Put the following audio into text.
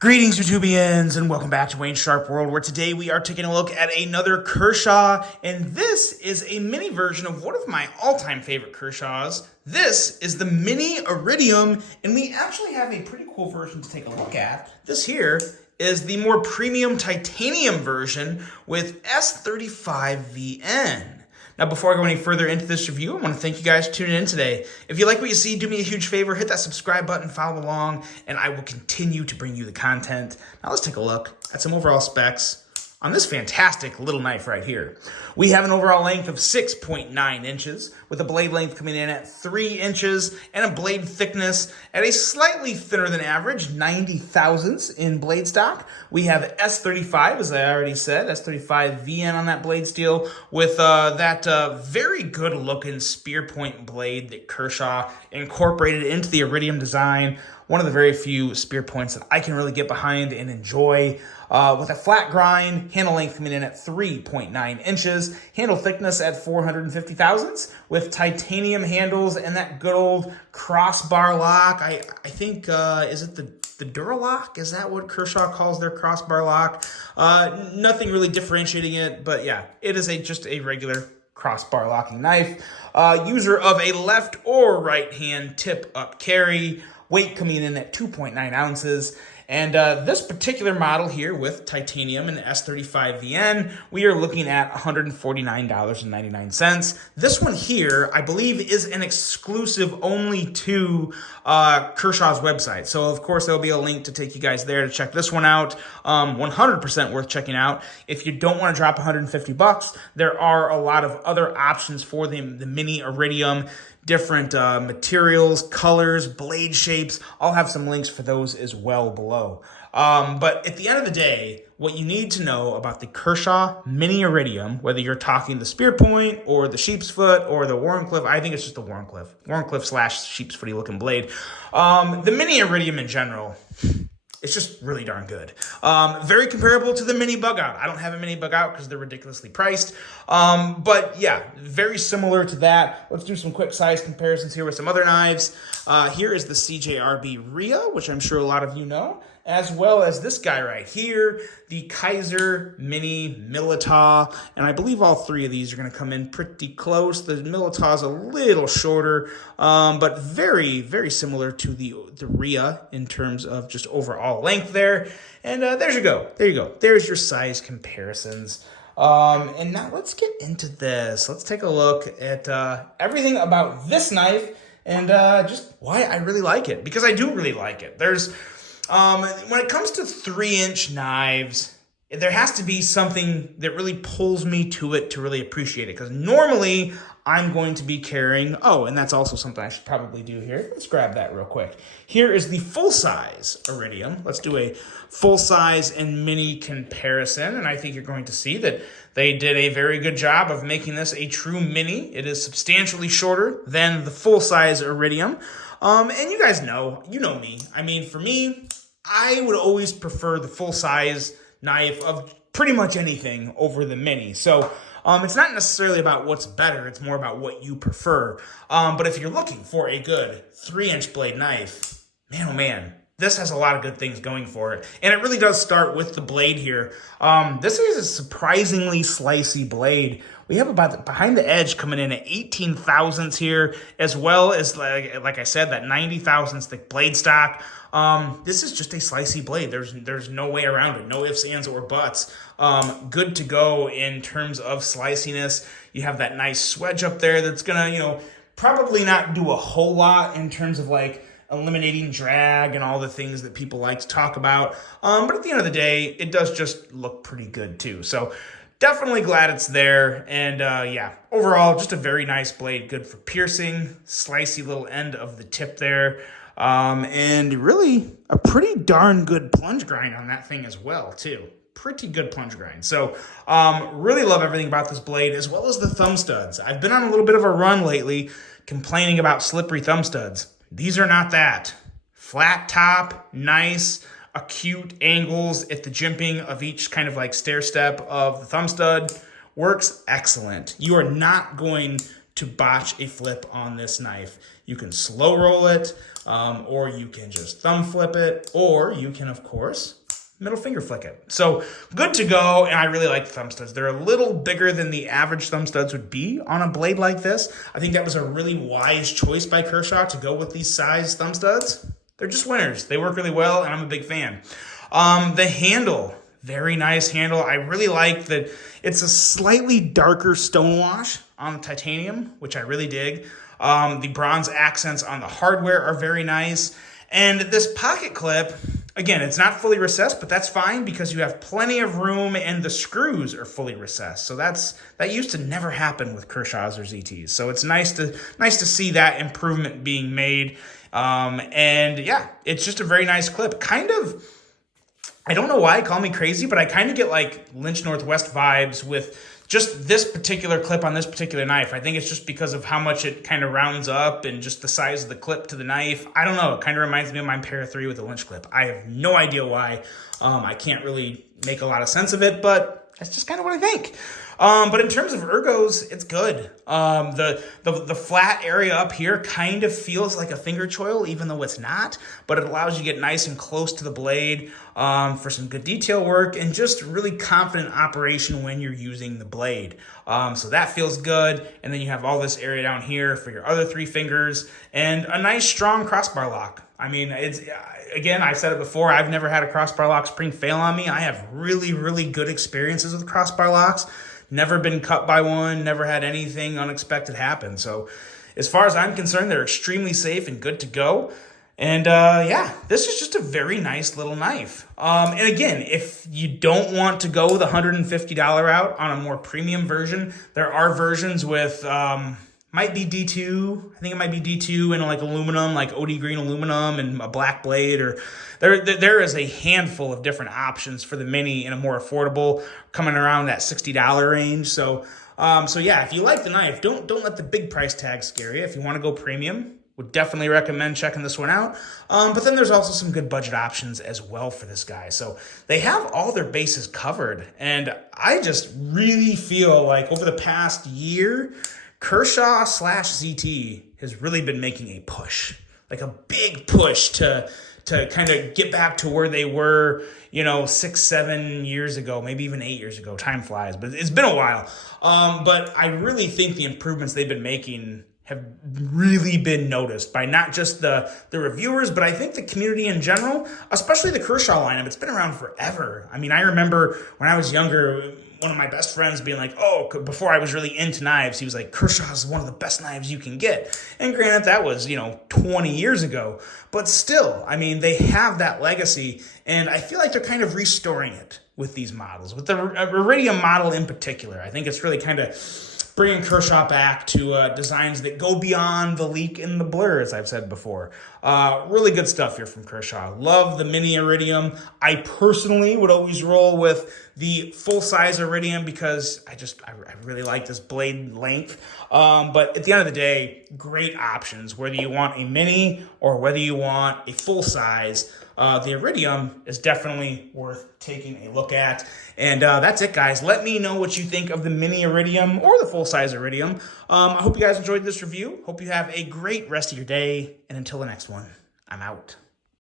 Greetings, YouTubians, and welcome back to Wayne's Sharp World, where today we are taking a look at another Kershaw, and this is a mini version of one of my all-time favorite Kershaws. This is the Mini Iridium, and we actually have a pretty cool version to take a look at. This here is the more premium titanium version with S35VN. Now, before I go any further into this review, I want to thank you guys for tuning in today. If you like what you see, do me a huge favor, hit that subscribe button, follow along, and I will continue to bring you the content. Now, let's take a look at some overall specs on this fantastic little knife right here. We have an overall length of 6.9 inches, with a blade length coming in at 3 inches, and a blade thickness at a slightly thinner than average, 90 thousandths in blade stock. We have S35, as I already said, S35VN on that blade steel, with that very good looking spear point blade that Kershaw incorporated into the Iridium design. One of the very few spear points that I can really get behind and enjoy. With a flat grind, handle length coming in at 3.9 inches, handle thickness at 450 thousandths, with titanium handles and that good old crossbar lock. I think, is it the Duralock? Is that what Kershaw calls their crossbar lock? Nothing really differentiating it, but yeah, it is just a regular crossbar locking knife. User of a left or right hand tip up carry, weight coming in at 2.9 ounces. And this particular model here with titanium and S35VN, we are looking at $149.99. This one here, I believe, is an exclusive only to Kershaw's website. So, of course, there'll be a link to take you guys there to check this one out. 100% worth checking out. If you don't want to drop 150 bucks, there are a lot of other options for the Mini Iridium. Different materials, colors, blade shapes. I'll have some links for those as well below. But at the end of the day, what you need to know about the Kershaw Mini Iridium, whether you're talking the spear point or the sheep's foot or the Wharncliffe, I think it's just the Wharncliffe slash sheep's footy looking blade. The Mini Iridium in general, it's just really darn good. Very comparable to the Mini Bug Out. I don't have a Mini Bug Out because they're ridiculously priced. But yeah, very similar to that. Let's do some quick size comparisons here with some other knives. Here is the CJRB Rhea, which I'm sure a lot of you know, as well as this guy right here, the Kaiser Mini Militaw. And I believe all three of these are going to come in pretty close. The Militaw is a little shorter, but very, very similar to the Rhea in terms of just overall length there. And there you go. There you go. There's your size comparisons. And now let's get into this. Let's take a look at everything about this knife and just why I really like it, because I do really like it. There's when it comes to 3-inch knives, there has to be something that really pulls me to it to really appreciate it. Because normally I'm going to be carrying, and that's also something I should probably do here. Let's grab that real quick. Here is the full-size Iridium. Let's do a full-size and mini comparison. And I think you're going to see that they did a very good job of making this a true mini. It is substantially shorter than the full-size Iridium. And you guys know, you know me. I mean, for me, I would always prefer the full-size knife of pretty much anything over the mini. So it's not necessarily about what's better. It's more about what you prefer. But if you're looking for a good 3-inch blade knife, man, oh man, this has a lot of good things going for it. And it really does start with the blade here. This is a surprisingly slicey blade. We have about behind the edge coming in at 18 thousandths here, as well as, like I said, that 90 thousandths thick blade stock. This is just a slicey blade. There's no way around it. No ifs, ands, or buts. Good to go in terms of sliciness. You have that nice swedge up there that's gonna, probably not do a whole lot in terms of like eliminating drag and all the things that people like to talk about. But at the end of the day, it does just look pretty good too. So definitely glad it's there. And yeah, overall, just a very nice blade. Good for piercing, slicey little end of the tip there. And really a pretty darn good plunge grind on that thing as well too. Pretty good plunge grind. So really love everything about this blade, as well as the thumb studs. I've been on a little bit of a run lately complaining about slippery thumb studs. These are not that. Flat top, nice, acute angles at the jimping of each kind of like stair step of the thumb stud. Works excellent. You are not going to botch a flip on this knife. You can slow roll it. or you can just thumb flip it, or you can, of course, middle finger flick it. So good to go, and I really like the thumb studs. They're a little bigger than the average thumb studs would be on a blade like this. I think that was a really wise choice by Kershaw to go with these size thumb studs. They're just winners. They work really well, and I'm a big fan. The handle, very nice handle. I really like that it's a slightly darker stonewash on the titanium, which I really dig. The bronze accents on the hardware are very nice. And this pocket clip, again, it's not fully recessed, but that's fine because you have plenty of room and the screws are fully recessed. So that used to never happen with Kershaw's or ZTs. So it's nice to see that improvement being made. And yeah, it's just a very nice clip. Kind of, I don't know why, call me crazy, but I kind of get like Lynch Northwest vibes with just this particular clip on this particular knife. I think it's just because of how much it kind of rounds up and just the size of the clip to the knife. I don't know. It kind of reminds me of my Para 3 with the Lynch clip. I have no idea why. I can't really make a lot of sense of it, but that's just kind of what I think. But in terms of ergos, it's good. The flat area up here kind of feels like a finger choil, even though it's not, but it allows you to get nice and close to the blade for some good detail work and just really confident operation when you're using the blade. So that feels good. And then you have all this area down here for your other 3 fingers and a nice strong crossbar lock. I mean, again, I've said it before, I've never had a crossbar lock spring fail on me. I have really, really good experiences with crossbar locks. Never been cut by one, never had anything unexpected happen. So as far as I'm concerned, they're extremely safe and good to go. And yeah, this is just a very nice little knife. And again, if you don't want to go the $150 route on a more premium version, there are versions with, might be D2. I think it might be D2 in like aluminum, like OD green aluminum and a black blade, or there is a handful of different options for the Mini in a more affordable, coming around that $60 range. So yeah, if you like the knife, don't let the big price tag scare you. If you want to go premium, would definitely recommend checking this one out. But then there's also some good budget options as well for this guy. So they have all their bases covered. And I just really feel like over the past year, Kershaw/ZT has really been making a push, like a big push to kind of get back to where they were, 6-7 years ago, maybe even 8 years ago. Time flies, but it's been a while. But I really think the improvements they've been making have really been noticed by not just the reviewers, but I think the community in general, especially the Kershaw lineup. It's been around forever. I mean, I remember when I was younger, one of my best friends being like, oh, before I was really into knives, he was like, Kershaw's one of the best knives you can get. And granted, that was, 20 years ago. But still, I mean, they have that legacy, and I feel like they're kind of restoring it with these models. With the Iridium model in particular, I think it's really kind of bringing Kershaw back to designs that go beyond the leak and the blur, as I've said before. Really good stuff here from Kershaw. Love the Mini Iridium. I personally would always roll with the full-size Iridium because I really like this blade length. But at the end of the day, great options. Whether you want a Mini or whether you want a full-size, the Iridium is definitely worth taking a look at. And that's it, guys. Let me know what you think of the Mini Iridium or the full-size Iridium. I hope you guys enjoyed this review. Hope you have a great rest of your day. And until the next one, I'm out.